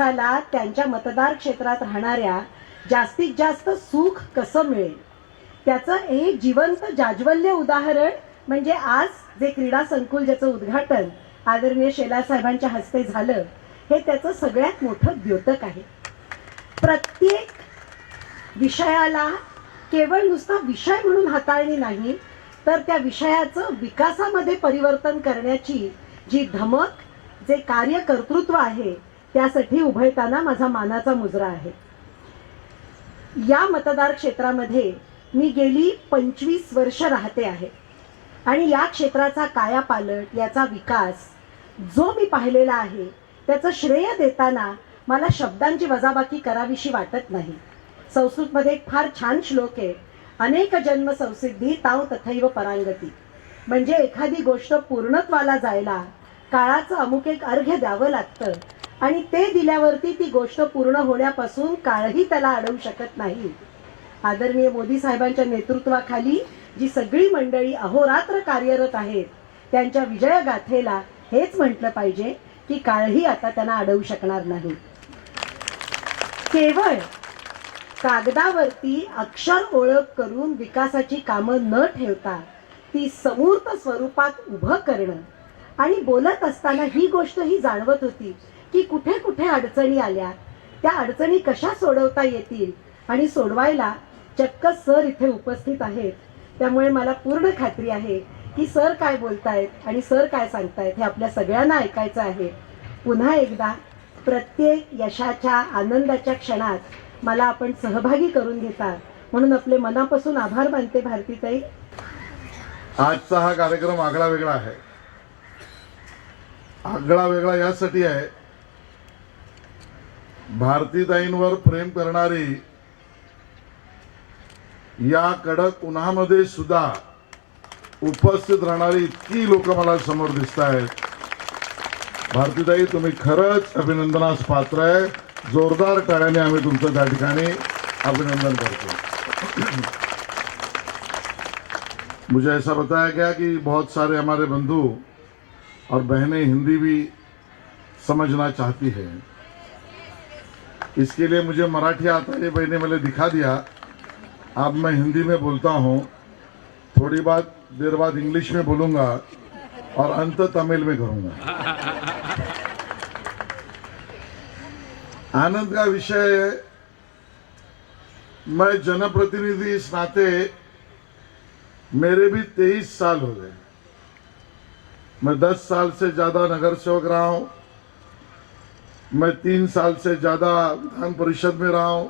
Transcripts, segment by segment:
माणसाला त्यांच्या मतदार क्षेत्रात राहणाऱ्या जास्तीत जास्त सुख कसं मिळेल त्याचं एक जिवंत जाज्वल्य उदाहरण म्हणजे आज जे क्रीडा संकुल ज्याचं उद्घाटन आदरणीय शेलार साहेबांच्या हस्ते झालं, हे त्याचं सगळ्यात मोठं द्योतक आहे. प्रत्येक विषयाला केवळ नुसता विषय म्हणून हाताळणी नाही, तर त्या विषयाचं विकासामध्ये परिवर्तन करण्याची जी धमक, जे कार्यकर्तृत्व आहे, त्यासाठी उभयताना माझा मानाचा मुजरा आहे. या मतदार क्षेत्रामध्ये मी गेली 25 वर्ष राहते आहे आणि या क्षेत्राचा कायापालट, याचा विकास जो मी पाहिलेला आहे, त्याचं श्रेय देताना मला शब्दांची वजाबाकी करावीशी वाटत नाही. संस्कृतमध्ये एक फार छान श्लोक आहे, अनेक जन्म संसिद्धी ताव तथैव परांगती. म्हणजे एखादी गोष्ट पूर्णत्वाला जायला काळाचं अमुक एक अर्घ्य द्यावं लागतं आणि ते दिल्यावरती ती गोष्ट पूर्ण होण्यापासून काळही त्याला अडवू शकत नाही. आदरणीय मोदी साहेबांच्या नेतृत्वाखाली जी सगळी मंडळी अहोरात्र कार्यरत आहेत, त्यांच्या विजयगाथेला हेच म्हटलं पाहिजे की काळही आता त्यांना अडवू शकणार नाही. केवळ कागदावरती अक्षर ओळख करून विकासाची कामं न ठेवता ती समूर्त स्वरूपात उभं करणं आणि बोलत असताना ही गोष्ट ही जाणवत होती की कुठे कुठे अडचणी आल्या, त्या अडचणी कशा सोडवता येतील आणि सोडवायला चक्क सर इथे उपस्थित आहेत. त्यामुळे मला पूर्ण खात्री आहे की सर काय बोलतायत आणि सर काय सांगतायत हे आपल्या सगळ्यांना ऐकायचं आहे. पुन्हा एकदा प्रत्येक यशाच्या आनंदाच्या क्षणात मला आपण सहभागी करून घेता म्हणून आपले मनापासून आभार मानते भारतीताई. आजचा हा कार्यक्रम आगळा वेगळा आहे. आगळा वेगळा यासाठी आहे, भारतीताईंवर प्रेम करणारी या कडक उन्हामध्ये सुद्धा उपस्थित राहणारी इतकी लोक मला समोर दिसत आहेत. भारतीताई, तुम्ही खरंच अभिनंदनास पात्र आहे. जोरदार टाळ्याने आम्ही तुमचं त्या ठिकाणी अभिनंदन करतो. मुझे ऐसा बताया गया कि बहुत सारे हमारे बंधु और बहनें हिंदी भी समझना चाहती है. इसके लिए मुझे मराठी आता है, बहने मैंने दिखा दिया. अब मैं हिंदी में बोलता हूँ, थोड़ी देर बाद इंग्लिश में बोलूँगा और अंत तमिल में करूँगा. आनंद का विषय है, मैं जनप्रतिनिधि इस नाते मेरे भी 23 साल हो गए. मैं 10 साल से ज्यादा नगर सेवक रहा हूं. मैं 3 साल से ज्यादा विधान परिषद में रहा हूं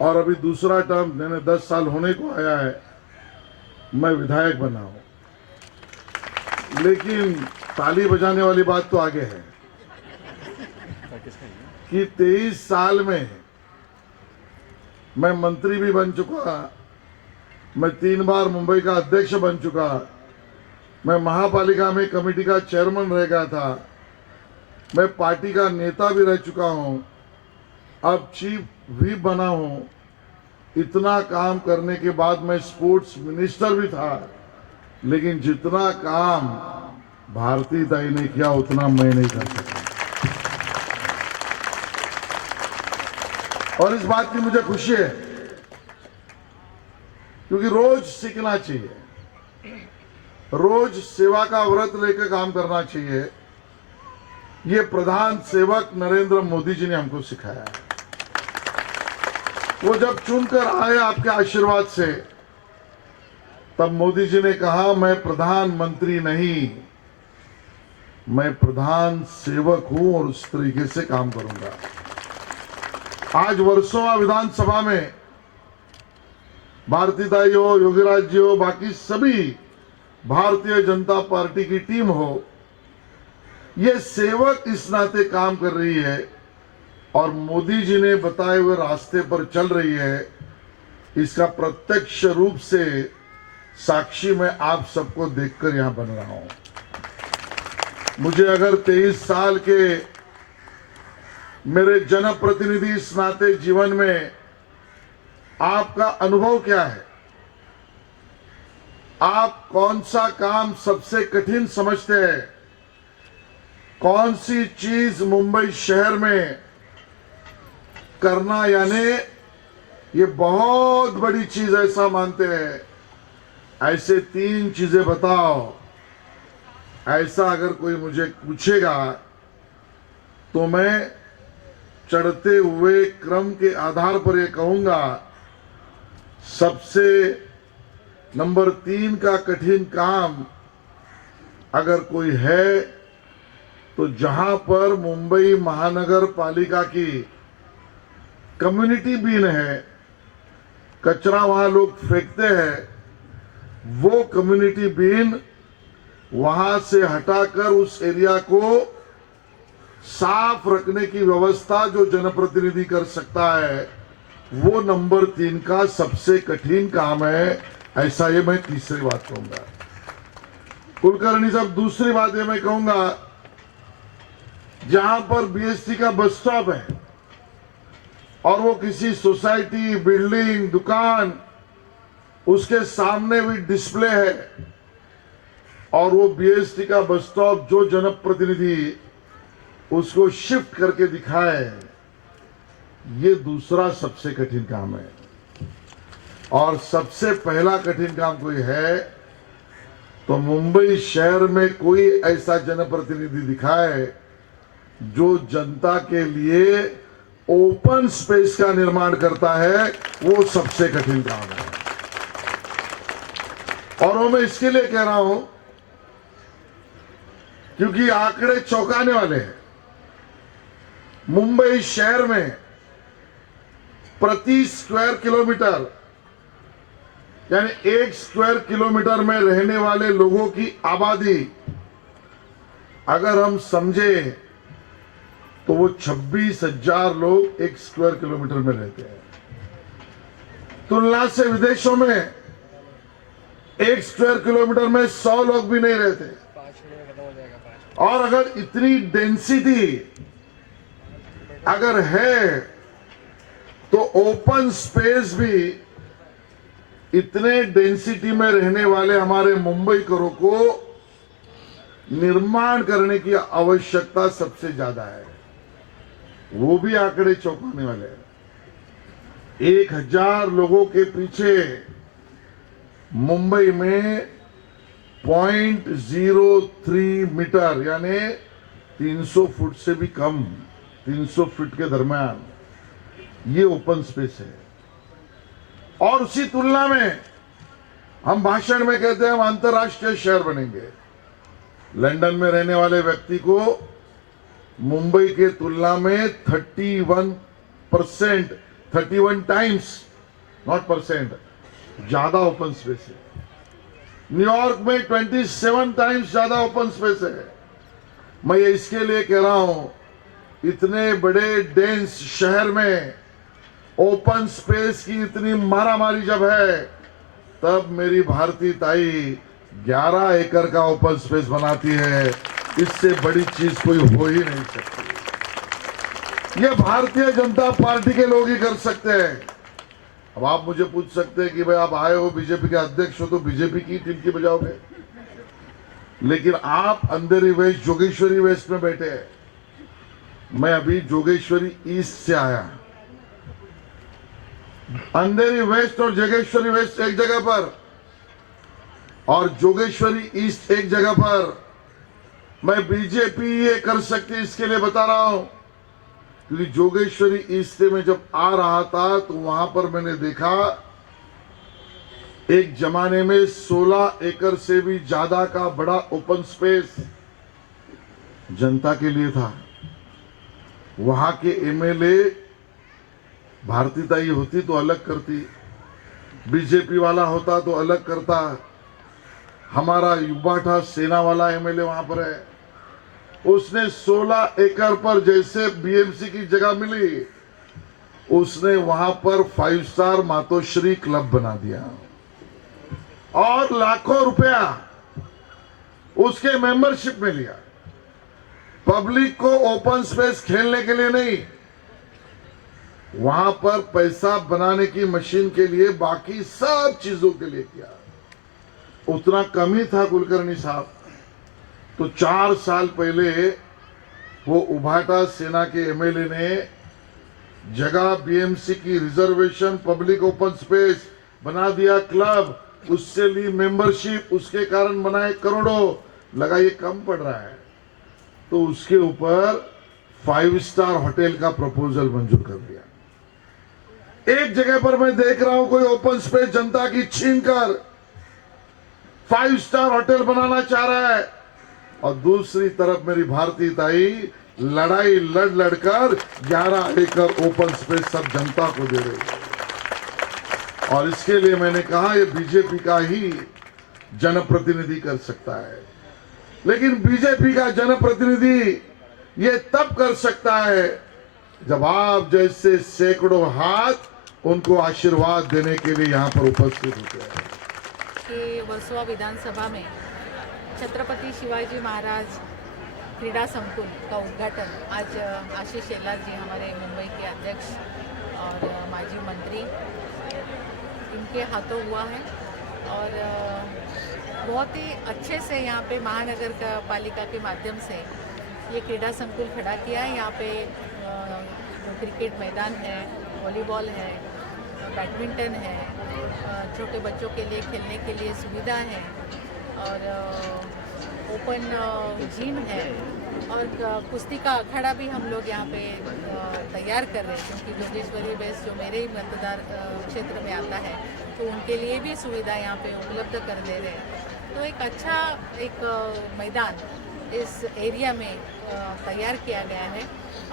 और अभी दूसरा टर्म मैंने 10 साल होने को आया है, मैं विधायक बना हूं. लेकिन ताली बजाने वाली बात तो आगे है कि 23 साल में मैं मंत्री भी बन चुका, मैं 3 बार मुंबई का अध्यक्ष बन चुका, मैं महापालिका में कमेटी का चेयरमैन रह गया था, मैं पार्टी का नेता भी रह चुका हूं, अब चीफ व्हिप बना हूं. इतना काम करने के बाद मैं स्पोर्ट्स मिनिस्टर भी था, लेकिन जितना काम भारतीताई ने किया उतना मैं नहीं कर सका. और इस बात की मुझे खुशी है, क्योंकि रोज सीखना चाहिए, रोज सेवा का व्रत लेकर काम करना चाहिए. ये प्रधान सेवक नरेंद्र मोदी जी ने हमको सिखाया है. वो जब चुनकर आए आपके आशीर्वाद से, तब मोदी जी ने कहा, मैं प्रधानमंत्री नहीं, मैं प्रधान सेवक हूं और उस तरीके से काम करूंगा. आज वर्सोवा विधानसभा में भारतीताई हो, योगीराज जी हो, बाकी सभी भारतीय जनता पार्टी की टीम हो, ये सेवक इस नाते काम कर रही है और मोदी जी ने बताए हुए रास्ते पर चल रही है. इसका प्रत्यक्ष रूप से साक्षी मैं आप सबको देखकर यहां बन रहा हूं. मुझे अगर 23 साल के मेरे जनप्रतिनिधि इस नाते जीवन में आपका अनुभव क्या है, आप कौन सा काम सबसे कठिन समझते हैं, कौन सी चीज मुंबई शहर में करना, यानी ये बहुत बड़ी चीज ऐसा मानते हैं। ऐसे 3 चीजें बताओ। ऐसा अगर कोई मुझे पूछेगा तो मैं चढ़ते हुए क्रम के आधार पर ये कहूंगा, सबसे नंबर 3 का कठिन काम अगर कोई है तो जहां पर मुंबई महानगर पालिका की कम्युनिटी बीन है, कचरा वहां लोग फेंकते हैं, वो कम्युनिटी बीन वहां से हटाकर उस एरिया को साफ रखने की व्यवस्था जो जनप्रतिनिधि कर सकता है, वो नंबर 3 का सबसे कठिन काम है। ऐसा ये मैं तीसरी बात कहूंगा। कुलकर्णी साहब, दूसरी बात ये मैं कहूंगा, जहां पर बीएसटी का बस स्टॉप है और वो किसी सोसाइटी, बिल्डिंग, दुकान, उसके सामने भी डिस्प्ले है और वो बीएसटी का बस स्टॉप जो जनप्रतिनिधि उसको शिफ्ट करके दिखाए, ये दूसरा सबसे कठिन काम है। और सबसे पहला कठिन काम कोई है तो मुंबई शहर में कोई ऐसा जनप्रतिनिधि दिखाए जो जनता के लिए ओपन स्पेस का निर्माण करता है, वो सबसे कठिन काम है। और वो मैं इसके लिए कह रहा हूं क्योंकि आंकड़े चौंकाने वाले हैं। मुंबई शहर में प्रति स्क्वायर किलोमीटर, यानी 1 स्क्वायर किलोमीटर में रहने वाले लोगों की आबादी अगर हम समझे तो वो 26,000 लोग 1 स्क्वायर किलोमीटर में रहते हैं। तुलना से विदेशों में 1 स्क्वायर किलोमीटर में 100 लोग भी नहीं रहते। और अगर इतनी डेंसिटी अगर है तो ओपन स्पेस भी इतने डेंसिटी में रहने वाले हमारे मुंबईकरों को निर्माण करने की आवश्यकता सबसे ज्यादा है। वो भी आंकड़े चौंकाने वाले हैं। 1000 लोगों के पीछे मुंबई में 0.03 मीटर, यानी 300 फुट से भी कम, 300 फीट के दरमियान ये ओपन स्पेस है। और उसी तुलना में हम भाषण में कहते हैं हम अंतर्राष्ट्रीय शहर बनेंगे। लंदन में रहने वाले व्यक्ति को मुंबई के तुलना में 31 टाइम्स, नॉट परसेंट, ज्यादा ओपन स्पेस है। न्यूयॉर्क में 27 टाइम्स ज्यादा ओपन स्पेस है। मैं ये इसके लिए कह रहा हूं, इतने बड़े डेंस शहर में ओपन स्पेस की इतनी मारामारी जब है, तब मेरी भारतीय ताई 11 एकड़ का ओपन स्पेस बनाती है। इससे बड़ी चीज कोई हो ही नहीं सकती। ये भारतीय जनता पार्टी के लोग ही कर सकते हैं। अब आप मुझे पूछ सकते हैं कि भाई आप आए हो, बीजेपी के अध्यक्ष हो, तो बीजेपी की टीम की बजाओगे। लेकिन आप अंधेरी वेस्ट, जोगेश्वरी वेस्ट में बैठे हैं। मैं अभी जोगेश्वरी ईस्ट से आया। अंधेरी वेस्ट और जोगेश्वरी वेस्ट एक जगह पर और जोगेश्वरी ईस्ट एक जगह पर। मैं बीजेपी ये कर सकती इसके लिए बता रहा हूं क्योंकि जोगेश्वरी ईस्ट से मैं जब आ रहा था तो वहां पर मैंने देखा एक जमाने में 16 एकड़ से भी ज्यादा का बड़ा ओपन स्पेस जनता के लिए था। वहां के एमएलए भारतीयताई होती तो अलग करती, बीजेपी वाला होता तो अलग करता। हमारा युवाठा सेना वाला एमएलए वहां पर है। उसने 16 एकड़ पर जैसे बीएमसी की जगह मिली, उसने वहां पर 5 स्टार मातोश्री क्लब बना दिया और लाखों रुपया उसके मेंबरशिप में लिया। पब्लिक को ओपन स्पेस खेलने के लिए नहीं, वहां पर पैसा बनाने की मशीन के लिए, बाकी सब चीजों के लिए किया। उतना कम ही था कुलकर्णी साहब। तो 4 साल पहले वो उभाटा सेना के एमएलए ने जगह बीएमसी की रिजर्वेशन पब्लिक ओपन स्पेस बना दिया क्लब, उससे ली मेंबरशिप, उसके कारण बनाए करोड़ों, लगा ये कम पड़ रहा है तो उसके ऊपर 5 स्टार होटल का प्रपोजल मंजूर कर दिया। एक जगह पर मैं देख रहा हूं कोई ओपन स्पेस जनता की छीनकर 5 स्टार होटल बनाना चाह रहा है और दूसरी तरफ मेरी भारतीय ताई लड़ाई लड़ लड़कर 11 एकड़ ओपन स्पेस सब जनता को दे रही है। और इसके लिए मैंने कहा ये बीजेपी का ही जनप्रतिनिधि कर सकता है, लेकिन बीजेपी का जनप्रतिनिधि ये तब कर सकता है जब आप जैसे सैकड़ों हाथ उनको आशीर्वाद देने के लिए यहाँ पर उपस्थित होते हैं। कि वर्सोवा विधानसभा में छत्रपति शिवाजी महाराज क्रीडा संकुल का उद्घाटन आज आशीष शेलार जी हमारे मुंबई के अध्यक्ष और माजी मंत्री इनके हाथों हुआ है और बहुत ही अच्छे से यहाँ पे महानगर का पालिका के माध्यम से ये क्रीडा संकुल खड़ा किया है। यहाँ पे जो क्रिकेट मैदान है, वॉलीबॉल है, बैडमिंटन है, छोटे बच्चों के लिए खेलने के लिए सुविधा है और ओपन जिम है और कुश्ती का अखाड़ा भी हम लोग यहाँ पे तैयार कर रहे हैं, क्योंकि जोगेश्वरी बेस जो मेरे ही मतदार क्षेत्र में आता है तो उनके लिए भी सुविधा यहाँ पे उपलब्ध कर दे रहे हैं। तो एक अच्छा एक मैदान इस एरिया में तैयार किया गया है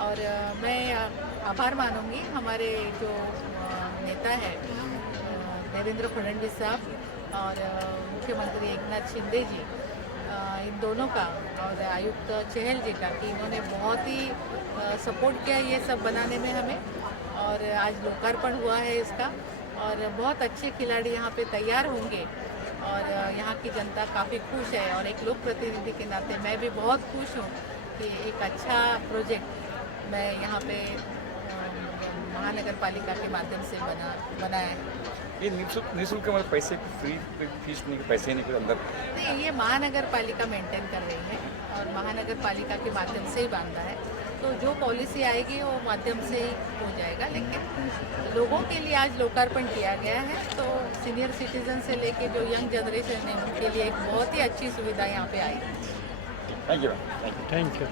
और मैं आभार मानूंगी हमारे जो नेता है देवेंद्र फडणवीस साहब और मुख्यमंत्री एकनाथ शिंदे जी, इन दोनों का और आयुक्त चहल जी का कि इन्होंने बहुत ही सपोर्ट किया ये सब बनाने में हमें और आज लोकार्पण हुआ है इसका और बहुत अच्छे खिलाड़ी यहाँ पे तैयार होंगे और यहाँ की जनता काफ़ी खुश है और एक लोक प्रतिनिधि के नाते मैं भी बहुत खुश हूँ कि एक अच्छा प्रोजेक्ट मैं यहाँ पे महानगर पालिका के माध्यम से बनाया है। ये निःशुल्क मतलब पैसे फ्री फीस नहीं, पैसे नहीं, अंदर नहीं, ये महानगर पालिका मेंटेन कर रही है और महानगर पालिका के माध्यम से ही बांधा है, तो जो पॉलिसी आएगी वो माध्यम से ही हो जाएगा। लेकिन लोगों के लिए आज लोकार्पण किया गया है तो सीनियर सिटीजन से लेके जो यंग जनरेशन है उनके लिए एक बहुत ही अच्छी सुविधा यहाँ पे आई है। Thank you.